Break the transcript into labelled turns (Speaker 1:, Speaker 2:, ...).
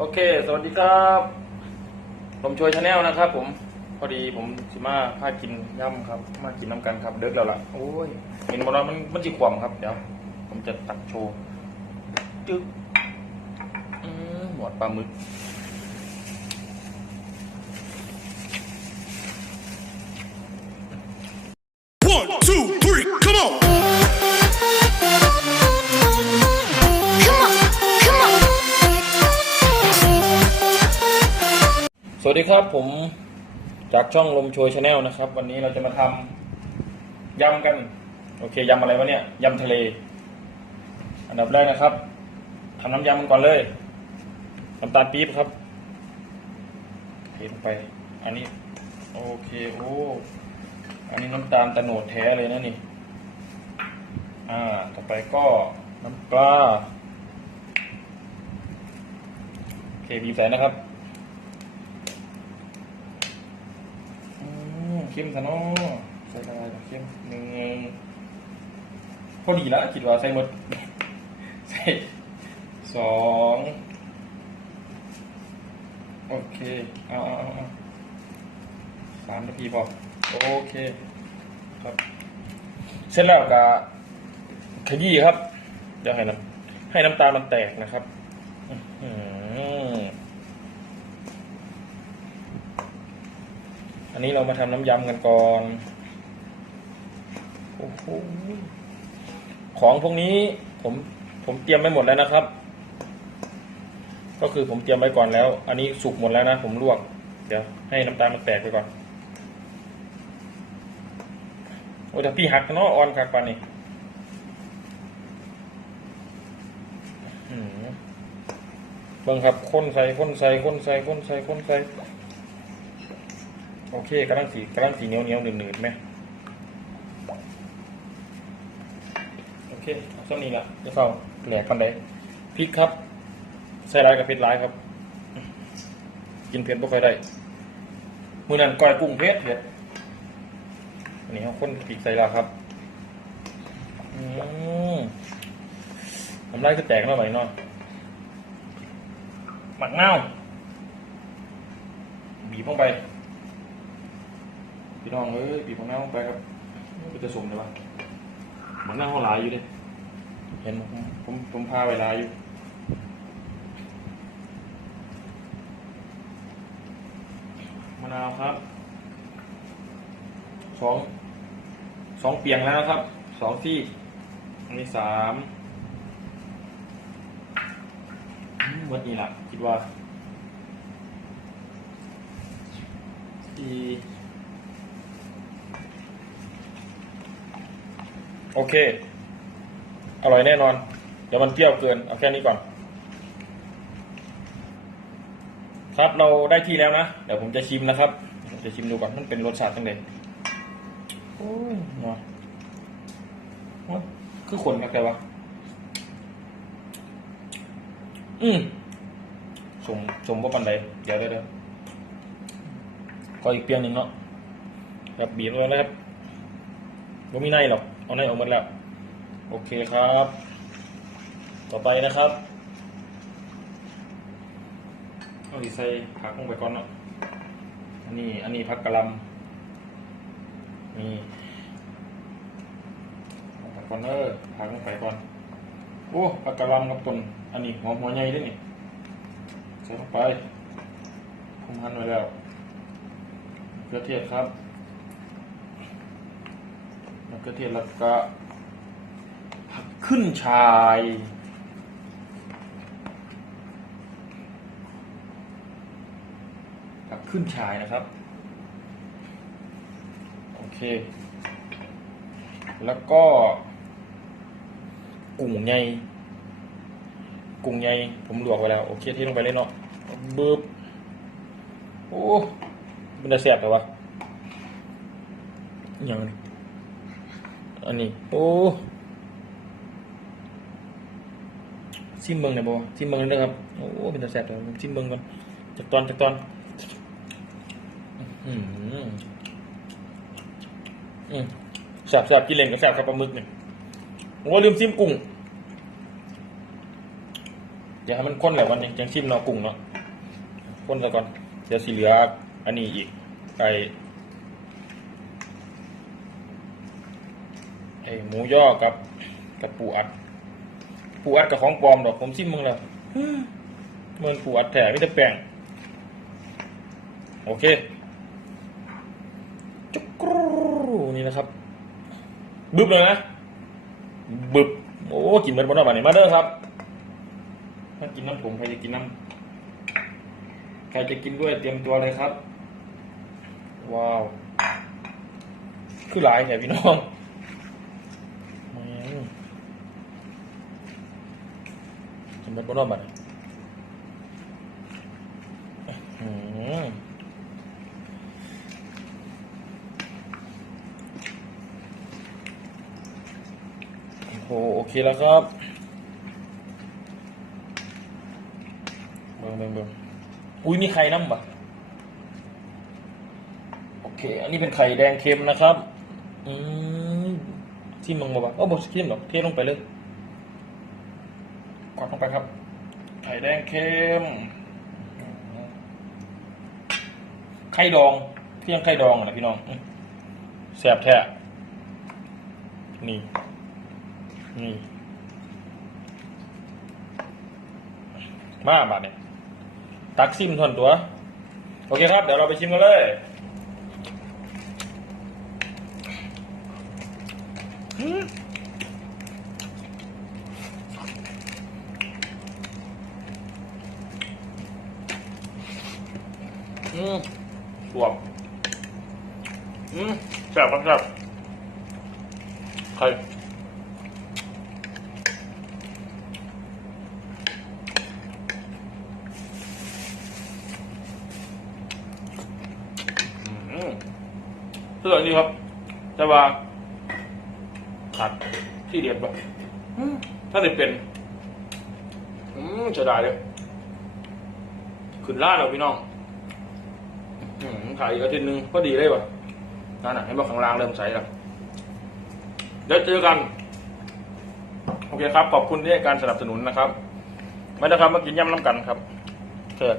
Speaker 1: โอเค สวัสดีครับ ผมช่วยชาแนลนะครับ ผม พอดีผมสิมาพากินย่ำครับ มากินน้ำกันครับ เด็กแล้วล่ะ โอ้ยเห็นบอลมันมันจีขวมครับ เดี๋ยว ผมจะตักโชว์ จึ๊กอืมหมวดปลาหมึก วัสดีครับผมจากช่องลมโชยชาแนลนะครับ วันนี้เราจะมาทำยำกัน โอเคยำอะไรวะเนี่ยยำทะเล อันดับแรกนะครับทำน้ำยำมันก่อนเลยน้ำตาลปี๊บครับเทลงไป อันนี้ โอเคโอ้อันนี้น้ำตาลตะโนดแท้เลยนะนี่ อ่า ต่อไปก็น้ำปลาโอเคบีบใส่นะครับ อืม เข้มซะเนาะใส่อะไรกับเข้มหนึ่งพอดีแล้วคิดว่าใส่หมดใส่สองโอเคเอาเอาเอาเอาสามนาทีพอโอเคครับ เสร็จแล้วก็ขยี้ครับเดี๋ยวให้น้ำให้น้ำตาลมันแตกนะครับอื้อหือ อันนี้เรามาทำน้ำยำกันก่อนโอ้โหของพวกนี้ผมผมเตรียมไว้หมดแล้วนะครับ ก็คือผมเตรียมไว้ก่อนแล้ว อันนี้สุกหมดแล้วนะ ผมลวก เดี๋ยวให้น้ำตาลมันแตกไปก่อนโอ้แต่พี่หักเนาะออนคักปานี่เบิ่งครับค้นใส่ค้นใส่ค้นใส่ค้นใส่ค้นใส่ โอเคกระด้างสีกระด้างสีเหนียวเหนียวหนืดหนืดๆไหมโอเคเอาส้มนี้ละจะเข้าแหลกปันไดพริกครับใส่ร้ายกับเผ็ดร้ายครับ กินเผ็ดบ่ค่อยได้มือนั้นก้อยกุ้งเผ็ดเผ็ดอันนี้เขาข้นพริกใส่ละครับอืมน้ำลายก็แตกแล้วหน่อยหน่อยหมักเน่าบีบลงไป พี่น้องเอ้ยปีของหน้าลงไปครับมันจะสมเลยวะเหมือนหน้าห้องหลายอยู่ดิเห็นผมผมผมพาไปหลายอยู่มะนาวครับสองสองเปียงแล้วนะครับสองซี่อันนี้สามอืมวันนี้ละคิดว่าสี่ โอเค อร่อยแน่นอน เดี๋ยวมันเปรี้ยวเกิน เอาแค่นี้ก่อน ครับเราได้ที่แล้วนะ เดี๋ยวผมจะชิมนะครับ ผมจะชิมดูก่อน มันเป็นรสชาติตั้งแต่โอ้ยเนาะโอ้ยคือขนกันแต่ว่าอืมสมสมว่าปันใดเดี๋ยวเดี๋ยวเดี๋ยวก็อีกเปียงหนึ่งเนาะแบบบีบเลยนะครับไม่มีในหรอก เอาในออกหมดแล้ว โอเคครับ ต่อไปนะครับเอาดีใส่ผักลงไปก่อนเนาะอันนี้อันนี้ผักกะลำนี่เอาผักก่อนเออผักลงไปก่อน โอ้ผักกะล่ำกับต้นอันนี้หอมหัวใหญ่ด้วยนี่ใส่ลงไปผมหันไว้แล้วเกลือเทียมครับ มะเขือเทศแล้วก็ผักขึ้นชายผักขึ้นชายนะครับ โอเค แล้วก็กุ้งใหญ่กุ้งใหญ่ผมลวกไวแล้ว โอเคที่ลงไปเลยเนาะบึบโอ้มันจะเสียบไปวะอย่างนี้ อันนี้ โอ้ซิมเบิงเนี่ยบอซิมเบิงเลยนะครับ โอ้เป็นตาแสบเลยซิมเบิงก่อนจากตอนจากตอน อืมอืมแสบแสบกินเล่งกับแสบกับปลาหมึกเนี่ยผมว่าลืมซิมกุ้งเดี๋ยวให้มันข้นแหละวันยังยังชิมเนาะกุ้งเนาะข้นซะก่อนเดี๋ยวสีเหลืออันนี้อีกไอ อหมูย่อกับกับปูอัด ปูอัดกับของปลอมดอกผมชิมมึงแล้วเหมือนปูอัดแท้ไม่ได้แป้งโอเคจุกกรูนี่นะครับ บึบเลยนะ บึบ โอ้กินมันบนนอกบ้านนี่มาเด้อครับถ้ากินน้ำผมใครจะกินน้ำใครจะกินด้วยเตรียมตัวเลยครับ ว้าว คือหลายแถพี่น้องแม่งกิน มันบนนอกบ้านโอ้โอเคแล้วครับเบิ่งเบิ่งเบิ่งอุ้ยมีไข่น้ำปะโอเค อันนี้เป็นไข่แดงเค็มนะครับ อืมชิมมังบ่ปะโอ้บอกชิมหรอกเทลงไปเลย กดลงไปครับ ไข่แดงเค็มไข่ดองเพียงไข่ดองนะพี่น้องแซ่บแท้นี่นี่มาบาดเนี่ยตักซิมทวนตัว โอเคครับ เดี๋ยวเราไปชิมกันเลยอืม บวบอืมแซ่บครับแซ่บใครอืมเสื้อนี่ครับ แต่ว่าขาดที่เดียดปะถ้าได้เป็น อืมจะได้เลยขึ้นล่าเราพี่น้อง อืมถ่ายอีกอาทิตย์หนึงก็ดีเลยวะนั่นน่ะเห็นว่าข้างล่างเริ่มใสแล้วเดี๋ยวเจอกัน โอเคครับ ขอบคุณที่ให้การสนับสนุนนะครับ ไม่นะครับมากินยำน้ำกันครับเชิญ